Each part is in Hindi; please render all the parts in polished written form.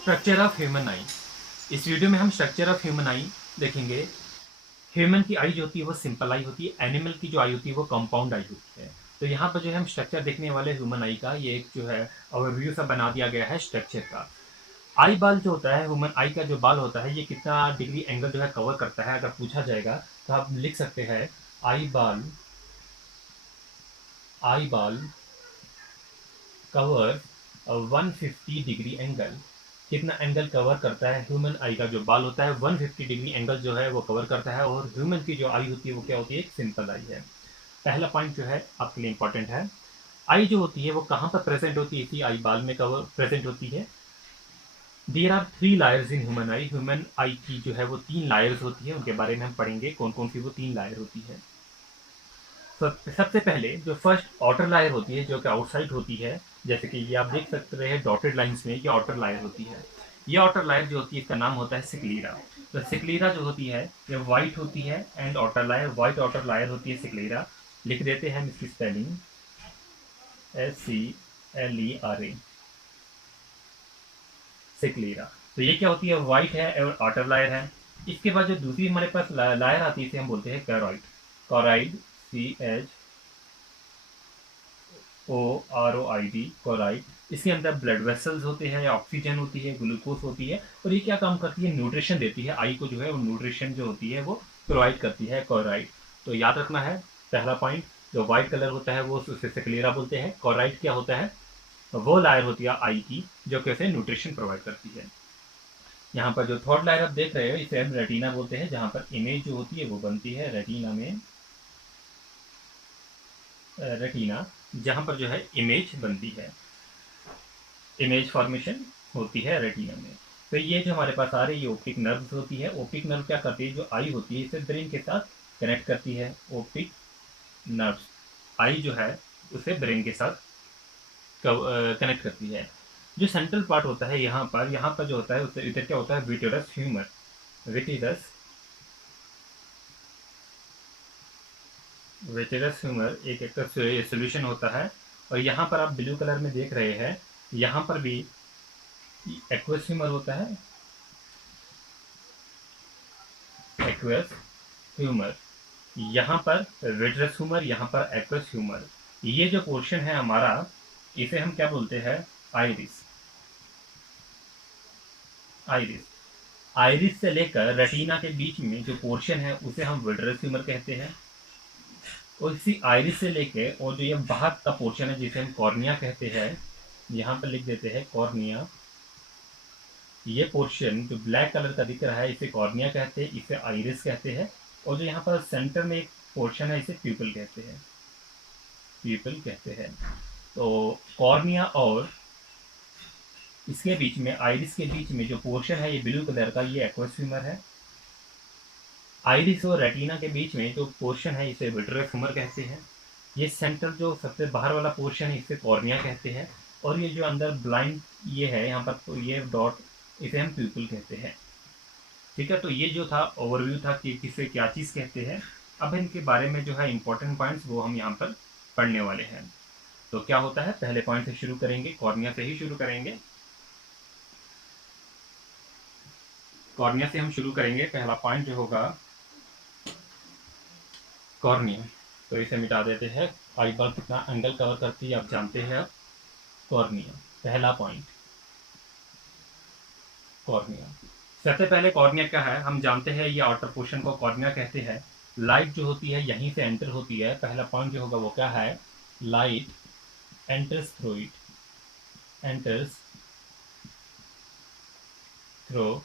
स्ट्रक्चर ऑफ ह्यूमन आई। इस वीडियो में हम स्ट्रक्चर ऑफ ह्यूमन आई देखेंगे। ह्यूमन की आई जो होती है वो सिंपल आई होती है, एनिमल की जो आई होती है वो कंपाउंड आई होती है। तो यहाँ पर जो है हम स्ट्रक्चर देखने वाले ह्यूमन आई का, ये एक जो है ओवरव्यू सा बना दिया गया है स्ट्रक्चर का। आई बाल जो होता है, ह्यूमन आई का जो बाल होता है, ये कितना डिग्री एंगल जो है कवर करता है, अगर पूछा जाएगा तो आप लिख सकते हैं आई बाल कवर 150 डिग्री एंगल। कितना एंगल कवर करता है ह्यूमन आई का जो बाल होता है, 150 डिग्री एंगल जो है वो कवर करता है। और ह्यूमन की जो आई होती है वो क्या होती है, एक सिंपल आई है। पहला पॉइंट जो है आपके लिए इंपॉर्टेंट है, आई जो होती है वो कहाँ पर प्रेजेंट होती है, इसी आई बाल में कवर प्रेजेंट होती है। There are 3 layers in human eye. Human eye की जो है वो 3 लायर्स होती है, उनके बारे में हम पढ़ेंगे कौन कौन सी वो 3 लायर होती है। तो सबसे पहले जो फर्स्ट आउटर लायर होती है जो कि आउटसाइड होती है, जैसे कि ये आप देख सकते हैं डॉटेड लाइंस में, ये आउटर लायर होती है। ये आउटर लायर जो होती है इसका नाम होता है सिक्लीरा। तो सिक्लीरा जो होती है ये वाइट होती है, and outer layer white outer layer होती है सिक्लीरा। लिख देते हैं इसकी स्पेलिंग SCLERA, सिक्लीरा। तो ये क्या होती है, वाइट है और आउटर लायर है। इसके बाद जो दूसरी हमारे पास लायर आती है इसे हम बोलते हैं कैरोइड। कॉराइड, CHOROID, कोराइड। इसके अंदर ब्लड वेसल्स होते हैं, ऑक्सीजन होती है, ग्लूकोज होती है। और ये क्या काम करती है, न्यूट्रिशन देती है आई को, जो है वो न्यूट्रिशन जो होती है वो प्रोवाइड करती है कोराइड। तो याद रखना है पहला पॉइंट, जो व्हाइट कलर होता है वो उसे सिक्लेरा बोलते हैं। कोराइड क्या होता है, वो लायर होती है आई की जो कि उसे न्यूट्रिशन प्रोवाइड करती है। यहाँ पर जो थर्ड लायर आप देख रहे हो इसे हम रेटिना बोलते हैं, जहाँ पर इमेज जो होती है वो बनती है रेटिना में। रेटिना जहाँ पर जो है इमेज बनती है, इमेज फॉर्मेशन होती है रेटिना में। तो ये जो हमारे पास आ रही है ये ऑप्टिक नर्व्स होती है। ऑप्टिक नर्व क्या करती है, जो आई होती है इसे ब्रेन के साथ कनेक्ट करती है। ऑप्टिक नर्व्स आई जो है उसे ब्रेन के साथ कनेक्ट करती है। जो सेंट्रल पार्ट होता है यहाँ पर जो होता है उससे इधर क्या होता है, विट्रस ह्यूमर। विट्रस ह्यूमर एक सोल्यूशन होता है। और यहाँ पर आप ब्लू कलर में देख रहे हैं, यहाँ पर भी एक्वस ह्यूमर होता है। एक्वस ह्यूमर, यहाँ पर विट्रस ह्यूमर, यहाँ पर एक्वस ह्यूमर। ये जो पोर्शन है हमारा इसे हम क्या बोलते हैं, आइरिस। आइरिस आइरिस से लेकर रेटिना के बीच में जो पोर्शन है उसे हम विट्रस ह्यूमर कहते हैं। और इसी आइरिस से लेके और जो ये बाहर का पोर्शन है जिसे हम कॉर्निया कहते हैं, यहाँ पर लिख देते हैं कॉर्निया। ये पोर्शन जो ब्लैक कलर का दिख रहा है इसे कॉर्निया कहते हैं, इसे आइरिस कहते हैं। और जो यहाँ पर सेंटर में एक पोर्शन है इसे प्यूपल कहते हैं, प्यूपल कहते हैं। तो कॉर्निया और इसके बीच में, आइरिस के बीच में जो पोर्शन है ये ब्लू कलर का, ये एक्वस ह्यूमर है। आइरिस और रेटिना के बीच में जो पोर्शन है इसे विट्रस ह्यूमर कहते हैं। ये सेंटर जो सबसे बाहर वाला पोर्शन है इसे कॉर्निया कहते हैं। और ये जो अंदर ब्लाइंड ये है यहाँ पर, तो ये डॉट इसे हम प्यूपल कहते हैं। ठीक है, तो ये जो था ओवरव्यू था कि किसे क्या चीज़ कहते हैं। अब इनके बारे में जो है इंपॉर्टेंट पॉइंट्स वो हम यहाँ पर पढ़ने वाले हैं। तो क्या होता है, पहले पॉइंट से शुरू करेंगे, कॉर्निया से ही शुरू करेंगे। कॉर्निया से हम शुरू करेंगे। पहला पॉइंट जो होगा कॉर्निया, तो इसे मिटा देते हैं। आई बाल कितना एंगल कवर करती है आप जानते हैं। अब कॉर्निया पहला पॉइंट, कॉर्निया। सबसे पहले कॉर्निया क्या है हम जानते हैं, ये आउटर पोर्शन को कॉर्निया कहते हैं। लाइट जो होती है यहीं से एंटर होती है। पहला पॉइंट जो होगा वो क्या है, light enters through it, enters through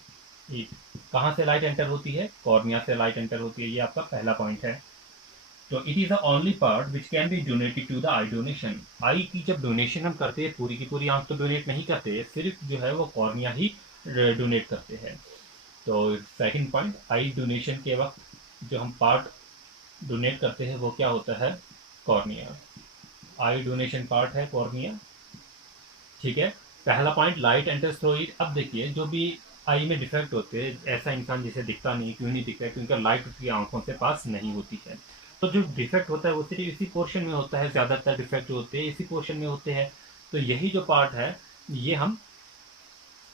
it. कहाँ से लाइट एंटर होती है, कॉर्निया से लाइट एंटर होती है, ये आपका पहला पॉइंट है। तो it is the only part which can be donated to the eye donation. Eye की जब डोनेशन हम करते हैं, पूरी की पूरी आंख तो डोनेट नहीं करते, सिर्फ जो है वो कॉर्निया ही डोनेट करते हैं। तो सेकंड पॉइंट, आई डोनेशन के वक्त जो हम पार्ट डोनेट करते हैं वो क्या होता है, कॉर्निया। आई डोनेशन पार्ट है कॉर्निया। ठीक है, पहला point light enters through it. अब देखिए जो भी आई में डिफेक्ट होते हैं, ऐसा इंसान जिसे दिखता नहीं, क्यों नहीं दिखता है, क्योंकि लाइट उसकी आंखों से पास नहीं होती है। तो जो डिफेक्ट होता है वो सिर्फ इसी पोर्शन में होता है, ज़्यादातर डिफेक्ट जो होते हैं इसी पोर्शन में होते हैं। तो यही जो पार्ट है ये हम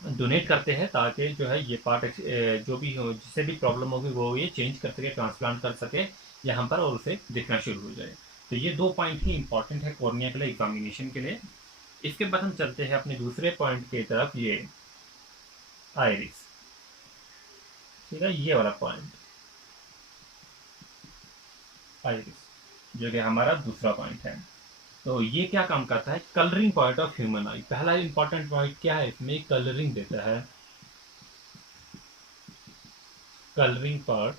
डोनेट करते हैं ताकि जो है ये पार्ट जो भी हो, जिससे भी प्रॉब्लम होगी वो ये चेंज कर सके, ट्रांसप्लांट कर सके यहाँ पर, और उसे दिखना शुरू हो जाए। तो ये 2 पॉइंट ही इंपॉर्टेंट है कॉर्निया के लिए, एग्जामिनेशन के लिए। इसके बाद हम चलते हैं अपने दूसरे पॉइंट की तरफ, ये आइरिस। ठीक है, ये वाला पॉइंट आइरिस, जो कि हमारा दूसरा पॉइंट है। तो ये क्या काम करता है, कलरिंग पॉइंट ऑफ ह्यूमन आई। पहला इंपॉर्टेंट पॉइंट क्या है इसमें, कलरिंग देता है, कलरिंग पार्ट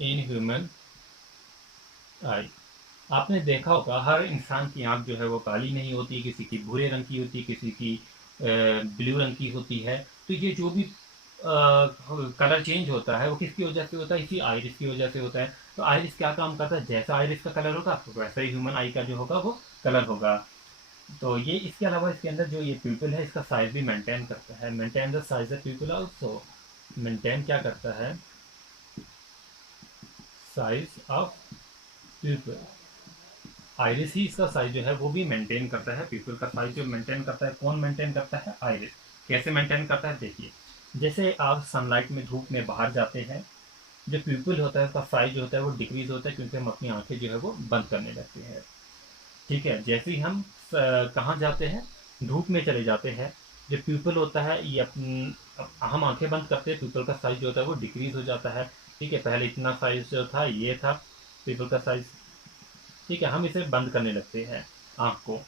इन ह्यूमन आई। आपने देखा होगा हर इंसान की आंख जो है वो काली नहीं होती, किसी की भूरे रंग की होती है, किसी की ब्लू रंग की होती है। तो ये जो भी कलर चेंज होता है वो किसकी वजह से होता है, इसी आइरिस की वजह से होता है। तो आइरिस क्या काम करता है, जैसा आइरिस का कलर होगा तो वैसा ही ह्यूमन आई का जो होगा वो कलर होगा। तो ये, इसके अलावा इसके अंदर जो ये प्यूपिल है इसका साइज भी मेंटेन करता है, maintain the size of प्यूपिल also. Maintain क्या करता है, साइज ऑफ प्यूपिल। आइरिस ही इसका साइज जो है वो भी मेंटेन करता है, प्यूपिल का साइज जो मेंटेन करता है, कौन मेंटेन करता है, आइरिस। कैसे मेंटेन करता है, देखिए, जैसे आप सनलाइट में, धूप में बाहर जाते हैं, जो प्यूपिल होता है उसका साइज जो होता है वो डिक्रीज होता है, क्योंकि हम अपनी आंखें जो है वो बंद करने लगते हैं। ठीक है, जैसे ही हम कहाँ जाते हैं, धूप में चले जाते हैं, जो प्यूपिल होता है ये हम आंखें बंद करते हैं, प्यूपिल का साइज जो होता है वो डिक्रीज हो जाता है। ठीक है, पहले इतना साइज जो था ये था प्यूपिल का साइज। ठीक है, हम इसे बंद करने लगते हैं आँख को।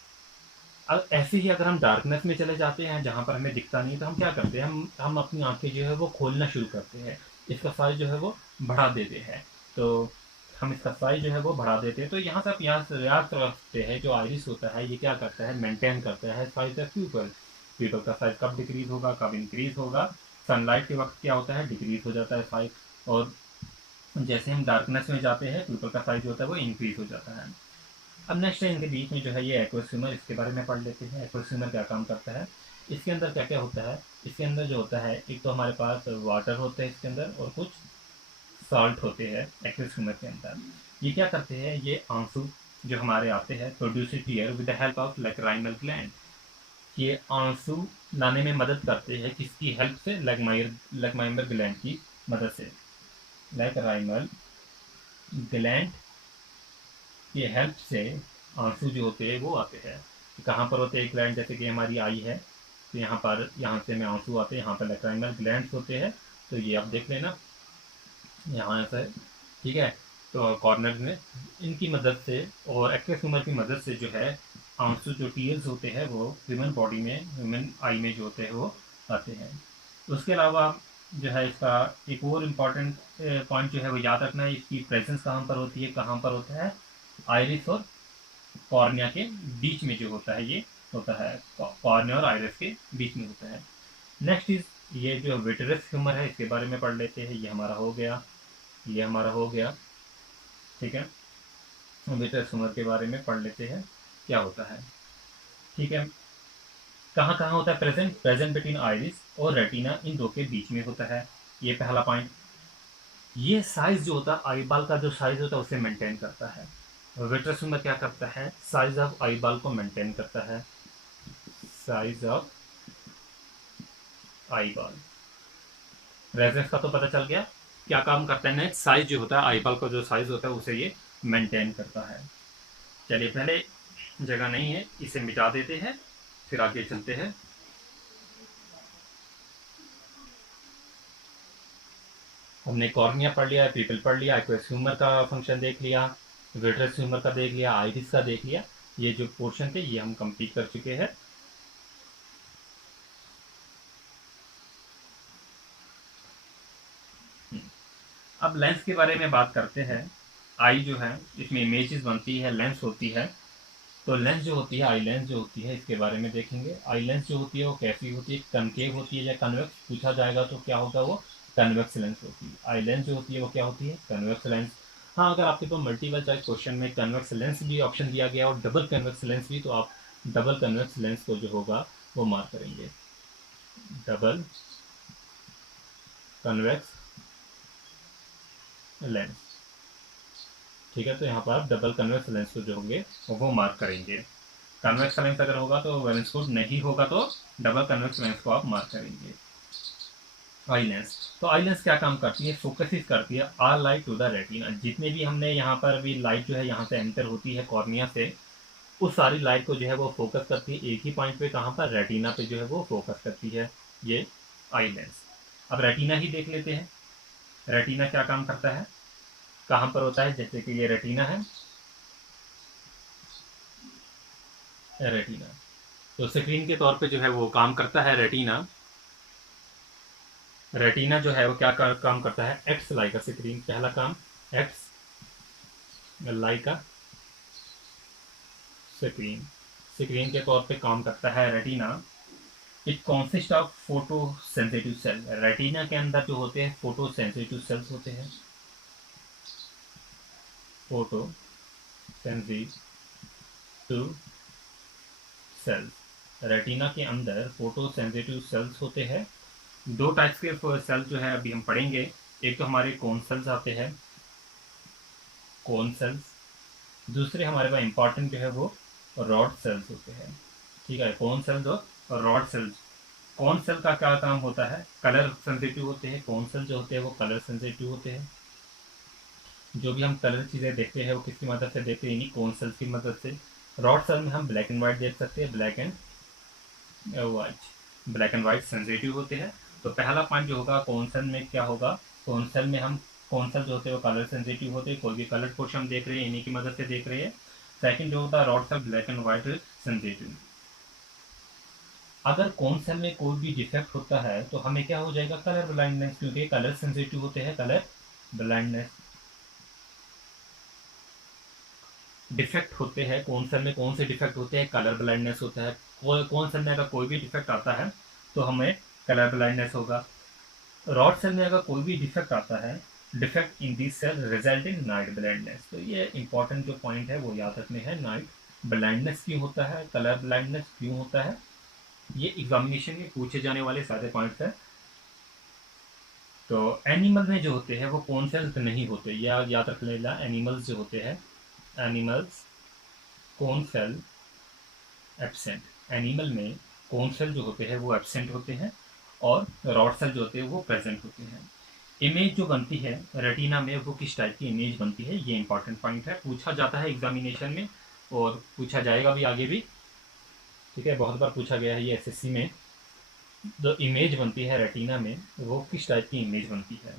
अब ऐसे ही अगर हम डार्कनेस में चले जाते हैं जहाँ पर हमें दिखता नहीं है, तो हम क्या करते हैं, हम अपनी आँखें जो है वो खोलना शुरू करते हैं, इसका साइज़ जो है वो बढ़ा देते हैं। तो हम इसका साइज़ जो है वो बढ़ा देते हैं। तो यहाँ से आप याद रखते हैं, जो आइरिस होता है ये क्या करता है, मेंटेन करता है साइज ऑफ प्यूपल। प्यूपल का साइज कब डिक्रीज होगा, कब इंक्रीज होगा, सनलाइट के वक्त क्या होता है, डिक्रीज हो जाता है साइज, और जैसे हम डार्कनेस में जाते हैं प्यूपल का साइज होता है वो इंक्रीज हो जाता है। अब नेक्स्ट है इनके बीच में जो है ये एक्वस ह्यूमर, इसके बारे में पढ़ लेते हैं। एक्वस ह्यूमर क्या काम करता है, इसके अंदर क्या क्या होता है। इसके अंदर जो होता है, एक तो हमारे पास वाटर होते हैं इसके अंदर, और कुछ सॉल्ट होते हैं एक्वस ह्यूमर के अंदर। ये क्या करते हैं, ये आंसू जो हमारे आते हैं, produce tear with the help of lacrimal gland. ये आंसू लाने में मदद करते हैं, किसकी हेल्प से, लैक्राइमल ग्लैंड की मदद से। लैक्राइमल ग्लैंड की हेल्प से आंसू जो होते हैं वो आते हैं। कहाँ पर होते हैं ग्लैंड, जैसे कि हमारी आई है, तो यहाँ पर, यहाँ से में आंसू आते हैं, यहाँ पर लैक्राइमल ग्लैंड्स होते हैं। तो ये आप देख लेना यहाँ से। ठीक है, तो कॉर्नर में इनकी मदद से और एक्वस ह्यूमर की मदद से जो है आंसू, जो टीयर्स होते हैं वो ह्यूमन बॉडी में, ह्यूमन आई में जो होते हैं वो आते हैं। उसके अलावा जो है इसका एक और इम्पॉर्टेंट पॉइंट जो है वो याद रखना है, इसकी प्रेजेंस कहाँ पर होती है, कहाँ पर होता है, आइरिस और कॉर्निया के बीच में जो होता है ये होता है, कॉर्निया और आइरिस के बीच में होता है। नेक्स्ट इज, ये जो विट्रस ह्यूमर है इसके बारे में पढ़ लेते हैं। ये हमारा हो गया, ये हमारा हो गया। ठीक है, विट्रस ह्यूमर के बारे में पढ़ लेते हैं क्या होता है। ठीक है, कहाँ कहाँ होता है प्रेजेंट, प्रेजेंट बिटवीन आइरिस और रेटिना, इन दो के बीच में होता है। ये पहला पॉइंट। ये साइज जो होता है, आई बाल का जो साइज होता है उसे मेंटेन करता है। विट्रस ह्यूमर क्या करता है, साइज ऑफ आई बाल को मेंटेन करता है, size of eye ball. Reference का तो पता चल गया क्या काम करता है। नेक्स्ट, साइज जो होता है, आई बॉल का जो साइज होता है उसे ये मेंटेन करता है। चलिए, पहले जगह नहीं है, इसे मिटा देते हैं, फिर आगे चलते हैं। हमने कॉर्निया पढ़ लिया, पीपल पढ़ लिया, एक्वस ह्यूमर का फंक्शन देख लिया, विट्रस ह्यूमर का देख लिया, आइरिस का देख लिया। ये जो पोर्शन थे ये हम कंप्लीट कर चुके हैं। अब लेंस के बारे में बात करते हैं। आई जो है इसमें इमेजेस बनती है, लेंस होती है। तो लेंस जो होती है, आई लेंस जो होती है, इसके बारे में देखेंगे। आई लेंस जो होती है वो कैसी होती है, कनकेव होती है या कन्वेक्स, पूछा जाएगा तो क्या होगा वो, कन्वेक्स लेंस होती है। आई लेंस जो होती है वो क्या होती है, कन्वेक्स लेंस। हाँ, अगर आपके पास मल्टीपल चॉइस क्वेश्चन में कन्वेक्स लेंस भी ऑप्शन दिया गया और डबल कन्वेक्स लेंस भी, तो आप डबल कन्वेक्स लेंस को जो होगा वो मार्क करेंगे, डबल कन्वेक्स लेंस। ठीक है, तो यहाँ पर आप डबल कन्वेक्स लेंस को जो होंगे वो मार्क करेंगे। कन्वेक्स लेंस अगर होगा तो वैलेंस कोड, नहीं होगा तो डबल कन्वेक्स लेंस को आप मार्क करेंगे। आई लेंस, तो आई लेंस क्या काम करती है, फोकसिस करती है our light to the retina. जितने भी हमने यहाँ पर अभी लाइट जो है यहाँ से एंटर होती है कॉर्निया से, उस सारी लाइट को जो है वो फोकस करती है एक ही पॉइंट पे, कहाँ पर, रेटिना पे जो है वो फोकस करती है ये आई लेंस। अब रेटिना ही देख लेते हैं, रेटिना क्या काम करता है, कहाँ पर होता है। जैसे कि ये रेटिना है, रेटिना तो स्क्रीन के तौर पे जो है वो काम करता है रेटिना। रेटिना जो है वो क्या काम करता है, एक्स लाइका स्क्रीन, पहला काम एक्स लाइका स्क्रीन, स्क्रीन के तौर पे काम करता है retina. It consist of photo sensitive cell. Retina के अंदर जो होते हैं फोटो सेंसिटिव सेल्स होते हैं, फोटो सेंसिटिव सेल्स। रेटिना के अंदर फोटो सेंसिटिव सेल्स होते हैं। दो टाइप्स के सेल्स जो है अभी हम पढ़ेंगे। एक तो हमारे कोन सेल्स आते हैं, कोन सेल्स। दूसरे हमारे पास इंपॉर्टेंट जो है वो रॉड सेल्स होते हैं। ठीक है, कोन सेल्स और रॉड सेल्स। कौन सेल का क्या काम होता है, कलर सेंसिटिव होते हैं। कौन सेल जो होते हैं वो कलर सेंसिटिव होते हैं। जो भी हम कलर चीज़ें देखते हैं वो किसकी मदद से देखते हैं, यानी कौन सेल्स की मदद से। रॉड सेल में हम ब्लैक एंड वाइट देख सकते हैं, ब्लैक एंड वाइट सेंसिटिव होते हैं। तो पहला पॉइंट जो होगा कौन सेल में क्या होगा, कौन सेल में हम कौन सेल जो होते हैं वो कलर सेंसिटिव होते हैं, कोई भी कलर पोर्शन हम देख रहे हैं इन्हीं की मदद से देख रहे हैं। सेकंड जो होता है rod cell, black and white sensitive. अगर कौन सेल में कोई भी डिफेक्ट होता है तो हमें क्या हो जाएगा, कलर ब्लाइंडनेस, क्योंकि कलर सेंसिटिव होते हैं, कलर ब्लाइंडनेस। डिफेक्ट होते हैं कौन सेल में, कौन से डिफेक्ट होते हैं, कलर ब्लाइंडनेस होता है। कौन सेल में अगर कोई भी डिफेक्ट आता है तो हमें कलर ब्लाइंडनेस होगा। रॉड सेल में अगर कोई भी डिफेक्ट आता है, defect in this cell result in night blindness. तो ये इंपॉर्टेंट जो पॉइंट है वो याद रखने हैं। नाइट ब्लाइंडनेस क्यों होता है, कलर ब्लाइंडनेस क्यों होता है, ये एग्जामिनेशन में पूछे जाने वाले सारे पॉइंट्स हैं। तो एनिमल में जो होते हैं वो कौन सेल्स नहीं होते, या याद रख लेना, एनिमल्स जो होते हैं, एनिमल्स कौन सेल एब्सेंट। एनिमल में कौन सेल जो होते हैं वो एब्सेंट होते हैं, और रॉड सेल जो होते हैं वो प्रेजेंट होते हैं। इमेज जो बनती है रेटिना में वो किस टाइप की इमेज बनती है, ये इंपॉर्टेंट पॉइंट है, पूछा जाता है एग्जामिनेशन में और पूछा जाएगा भी आगे भी। ठीक है, बहुत बार पूछा गया है ये एसएससी में। जो इमेज बनती है रेटिना में वो किस टाइप की इमेज बनती है।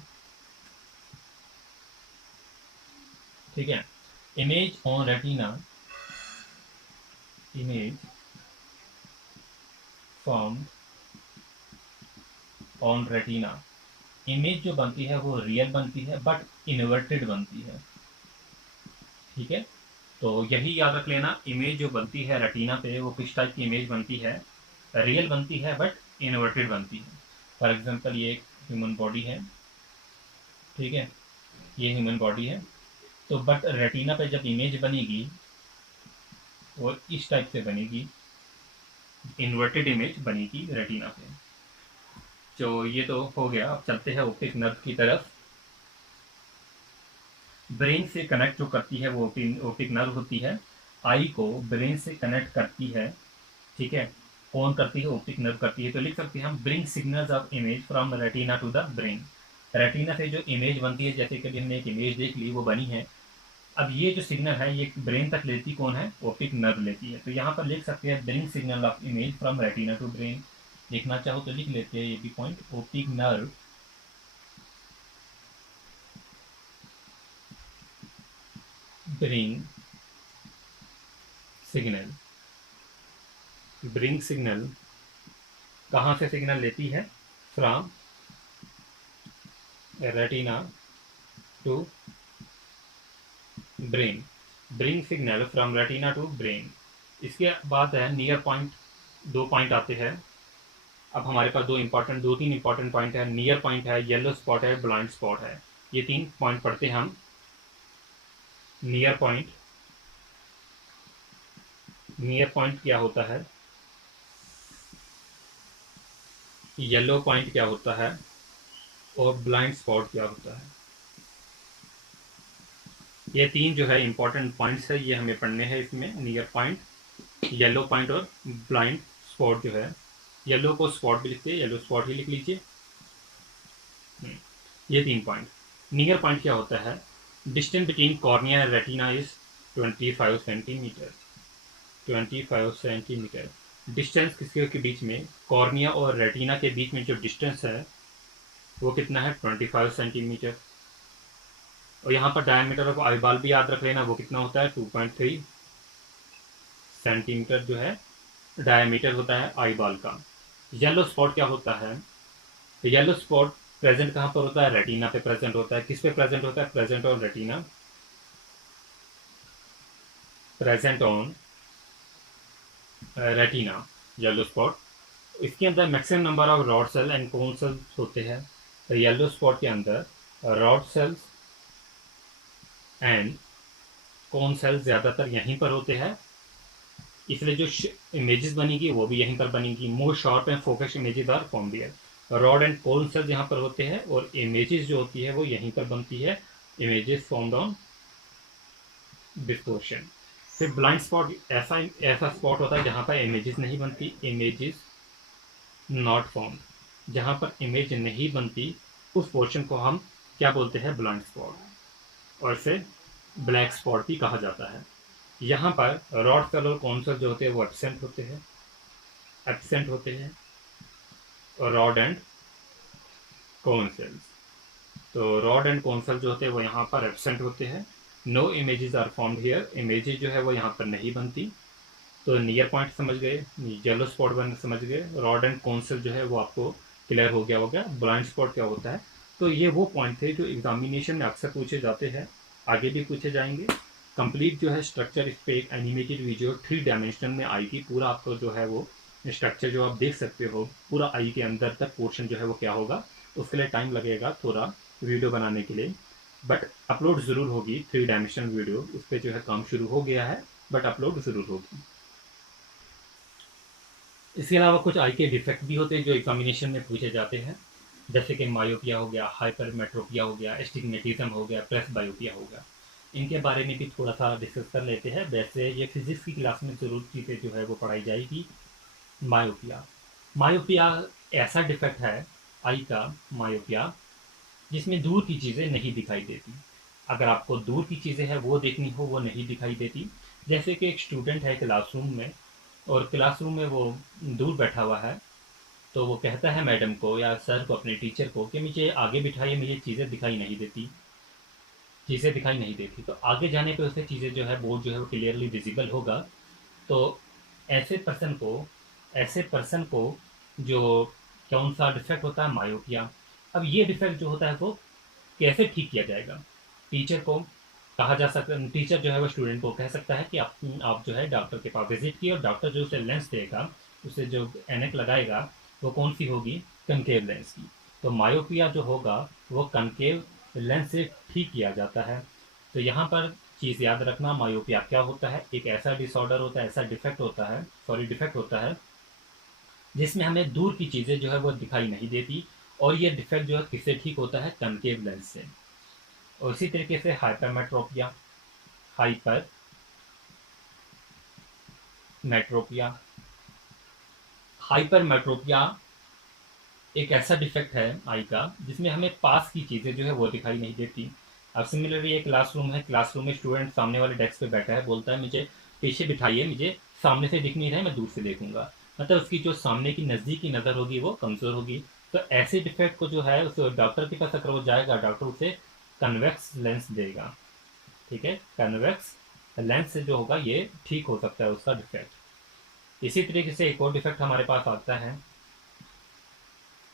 ठीक है, image on retina, image form on retina. Image जो बनती है वो रियल बनती है बट इन्वर्टेड बनती है। ठीक है, तो यही याद रख लेना, इमेज जो बनती है रेटिना पे वो किस टाइप की इमेज बनती है, रियल बनती है बट इन्वर्टेड बनती है। फॉर एग्जांपल ये एक ह्यूमन बॉडी है, ठीक है, ये ह्यूमन बॉडी है, तो बट रेटिना पे जब इमेज बनेगी वो इस टाइप से बनेगी, इन्वर्टेड इमेज बनेगी रेटिना पे। तो ये तो हो गया, अब चलते हैं ऑप्टिक नर्व की तरफ। ब्रेन से कनेक्ट जो करती है वो ऑप्टिक नर्व होती है, आई को ब्रेन से कनेक्ट करती है। ठीक है, कौन करती है, ऑप्टिक नर्व करती है। तो लिख सकते हैं हम, bring signals of image from retina to the brain. Retina से जो इमेज बनती है, जैसे कि हमने एक इमेज देख ली वो बनी है, अब ये जो सिग्नल है ये ब्रेन तक लेती कौन है, ऑप्टिक नर्व लेती है। तो यहाँ पर लिख सकते हैं bring signal of image from retina to brain. लिखना चाहो तो लिख लेते हैं ये भी point, optic nerve bring signal. Bring signal कहाँ से सिग्नल लेती है, from retina to brain. Bring signal from retina to brain. इसके बाद है नियर पॉइंट, दो पॉइंट आते हैं। अब हमारे पास दो तीन इंपॉर्टेंट पॉइंट है। नियर पॉइंट है, येलो स्पॉट है, ब्लाइंड स्पॉट है। ये तीन पॉइंट पढ़ते हैं हम। नियर पॉइंट, नियर पॉइंट क्या होता है, येलो पॉइंट क्या होता है, और ब्लाइंड स्पॉट क्या होता है। ये तीन जो है इंपॉर्टेंट पॉइंट्स है, ये हमें पढ़ने हैं इसमें। नियर पॉइंट, येलो पॉइंट और ब्लाइंड स्पॉट जो है, येलो को स्पॉट भी लिखते हैं, येलो स्पॉट ही लिख लीजिए। ये 3 पॉइंट। नियर पॉइंट क्या होता है? Distance between cornea and retina is 25 centimetre. 25 centimetre distance किसके के बीच में? कॉर्निया और रेटिना के बीच में जो डिस्टेंस है वो कितना है? 25 सेंटीमीटर। और यहाँ पर डायमीटर ऑफ आई बॉल भी याद रख लेना, वो कितना होता है? 2.3 सेंटीमीटर जो है डायमीटर होता है आई बॉल का। येलो स्पॉट क्या होता है? येलो स्पॉट प्रेजेंट कहाँ पर होता है? रेटिना पे प्रेजेंट होता है। किस पे प्रेजेंट होता है? Present on retina, present on retina, yellow spot. इसके अंदर maximum number of rod cell and cone cells होते हैं। तो येलो स्पॉट के अंदर rod cells and cone cells ज़्यादातर यहीं पर होते हैं, इसलिए जो इमेजेस बनेगी वो भी यहीं पर बनेगी। More sharp and focus images are form here. Rod and cone cells यहाँ पर होते हैं और इमेजेस जो होती है वो यहीं पर बनती है, images formed on this portion. फिर ब्लाइंड स्पॉट ऐसा ऐसा स्पॉट होता है जहाँ पर इमेजेस नहीं बनती, इमेजेस नॉट फॉर्म। जहाँ पर इमेज नहीं बनती उस पोर्शन को हम क्या बोलते हैं? Blind spot. और इसे ब्लैक स्पॉट भी कहा जाता है। यहाँ पर रॉड सेल और कोन सेल जो होते हैं वो एब्सेंट होते हैं, एब्सेंट होते हैं, और रॉड एंड कोन सेल्स। तो रॉड एंड कोन सेल जो होते हैं वो यहाँ पर एब्सेंट होते हैं। No images are formed here, images जो है वो यहाँ पर नहीं बनती। तो नियर पॉइंट समझ गए, येलो स्पॉट बन समझ गए, रॉड एंड कोन सेल जो है वो आपको क्लियर हो गया होगा। ब्लाइंड स्पॉट क्या होता है? तो ये वो पॉइंट थे जो एग्जामिनेशन में अक्सर पूछे जाते हैं, आगे भी पूछे जाएंगे। कंप्लीट जो है स्ट्रक्चर इस पे एक एनिमेटेड वीडियो 3 डायमेंशन में आएगी। पूरा आपको जो है वो स्ट्रक्चर जो आप देख सकते हो पूरा आई के अंदर तक पोर्शन जो है वो क्या होगा, उसके लिए टाइम लगेगा थोड़ा वीडियो बनाने के लिए, बट अपलोड ज़रूर होगी 3 डायमेंशन वीडियो। उस पर जो है काम शुरू हो गया है, बट अपलोड ज़रूर होगी। इसके अलावा कुछ आई के डिफेक्ट भी होते हैं जो एग्जामिनेशन में पूछे जाते हैं, जैसे कि मायोपिया हो गया, हाइपरमेट्रोपिया हो गया, एस्टिग्मेटिज्म हो गया, प्रेस बायोपिया हो गया। इनके बारे में भी थोड़ा सा डिस्कस कर लेते हैं। वैसे ये फिजिक्स की क्लास में ज़रूर चीज़ें जो है वो पढ़ाई जाएगी। मायोपिया, मायोपिया ऐसा डिफेक्ट है आई का, मायोपिया, जिसमें दूर की चीज़ें नहीं दिखाई देती। अगर आपको दूर की चीज़ें हैं वो देखनी हो, वो नहीं दिखाई देती। जैसे कि एक स्टूडेंट है क्लासरूम में, और क्लासरूम में वो दूर बैठा हुआ है, तो वो कहता है मैडम को या सर को, अपने टीचर को, कि मुझे आगे बिठाइए, मुझे चीज़ें दिखाई नहीं देती, चीज़ें दिखाई नहीं देती। तो आगे जाने पे उसे चीज़ें जो है, बोर्ड जो है वो क्लियरली विजिबल होगा। तो ऐसे पर्सन को ऐसे पर्सन को जो कौन सा डिफेक्ट होता है? मायोपिया। अब ये डिफेक्ट जो होता है वो कैसे ठीक किया जाएगा? टीचर को कहा जा सकता, टीचर जो है वो स्टूडेंट को कह सकता है कि आप जो है डॉक्टर के पास विजिट किए, और डॉक्टर जो उसे लेंस देगा, उसे जो ऐनक लगाएगा वो कौन सी होगी? कनकेव लेंस की। तो मायोपिया जो होगा वो कनकेव लेंस से ठीक किया जाता है। तो यहाँ पर चीज़ याद रखना, मायोपिया क्या होता है? एक ऐसा डिसऑर्डर होता है, ऐसा डिफेक्ट होता है, सॉरी डिफेक्ट होता है, जिसमें हमें दूर की चीज़ें जो है वो दिखाई नहीं देती। और ये डिफेक्ट जो है किससे ठीक होता है? कनकेव लेंस से। और इसी तरीके से हाइपरमेट्रोपिया, हाइपर मेट्रोपिया, हाइपरमेट्रोपिया एक ऐसा डिफेक्ट है आई का जिसमें हमें पास की चीज़ें जो है वो दिखाई नहीं देती। अब सिमिलरली एक क्लासरूम है, क्लासरूम में स्टूडेंट सामने वाले डेस्क पे बैठा है, बोलता है मुझे पीछे बिठाइए, मुझे सामने से दिख नहीं रहा है, मैं दूर से देखूंगा। मतलब उसकी जो सामने की नज़दीकी नज़र होगी वो कमज़ोर होगी। तो ऐसे डिफेक्ट को जो है उस डॉक्टर के पास अगर वो जाएगा, डॉक्टर उसे कन्वेक्स लेंस देगा। ठीक है, कन्वेक्स लेंस से जो होगा ये ठीक हो सकता है उसका डिफेक्ट। इसी तरीके से एक और डिफेक्ट हमारे पास आता है,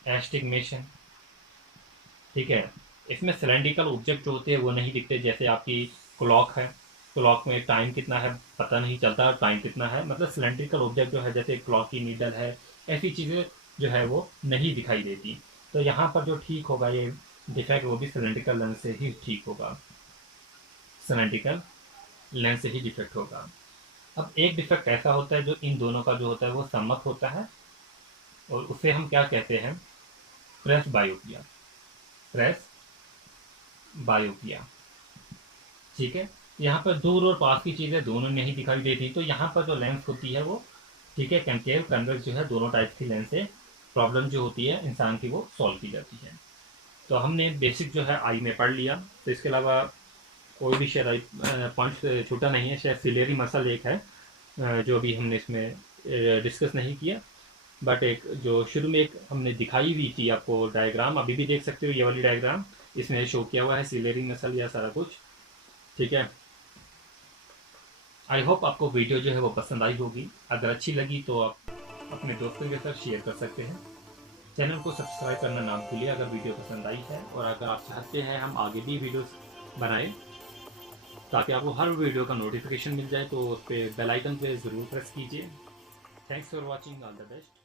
एस्टिग्मेशन। ठीक है, इसमें सिलेंड्रिकल ऑब्जेक्ट जो होते हैं वो नहीं दिखते। जैसे आपकी क्लॉक है, क्लॉक में टाइम कितना है पता नहीं चलता, टाइम कितना है, मतलब सिलेंड्रिकल ऑब्जेक्ट जो है, जैसे क्लॉक की नीडल है, ऐसी चीज़ें जो है वो नहीं दिखाई देती। तो यहाँ पर जो ठीक होगा ये डिफेक्ट, वो भी सिलेंड्रिकल लेंस से ही ठीक होगा, सिलेंड्रिकल लेंस से ही डिफेक्ट होगा। अब एक डिफेक्ट ऐसा होता है जो इन दोनों का जो होता है वो सम्मत होता है, और उसे हम क्या कहते हैं? Presbyopia, presbyopia. ठीक है, यहाँ पर दूर और पास की चीज़ें दोनों नहीं दिखाई देती, तो यहाँ पर जो लेंस होती है वो ठीक है, कनकेव कन्वेक्स जो है दोनों टाइप की लेंस से प्रॉब्लम जो होती है इंसान की वो सॉल्व की जाती है। तो हमने बेसिक जो है आई में पढ़ लिया, तो इसके अलावा कोई भी शायद पॉइंट छूटा नहीं है। शायद सिलेरी मसल एक है जो अभी हमने इसमें डिस्कस नहीं किया, बट एक जो शुरू में एक हमने दिखाई हुई थी आपको डायग्राम, अभी भी देख सकते हो ये वाली डायग्राम, इसमें शो किया हुआ है सिलेरी मसल या सारा कुछ। ठीक है, आई होप आपको वीडियो जो है वो पसंद आई होगी। अगर अच्छी लगी तो आप अपने दोस्तों के साथ शेयर कर सकते हैं। चैनल को सब्सक्राइब करना ना भूलिए अगर वीडियो पसंद आई है, और अगर आप चाहते हैं हम आगे भी वीडियोस बनाएं ताकि आपको हर वीडियो का नोटिफिकेशन मिल जाए, तो उस पर बेल आइकन पे ज़रूर प्रेस कीजिए। Thanks for watching, all the best.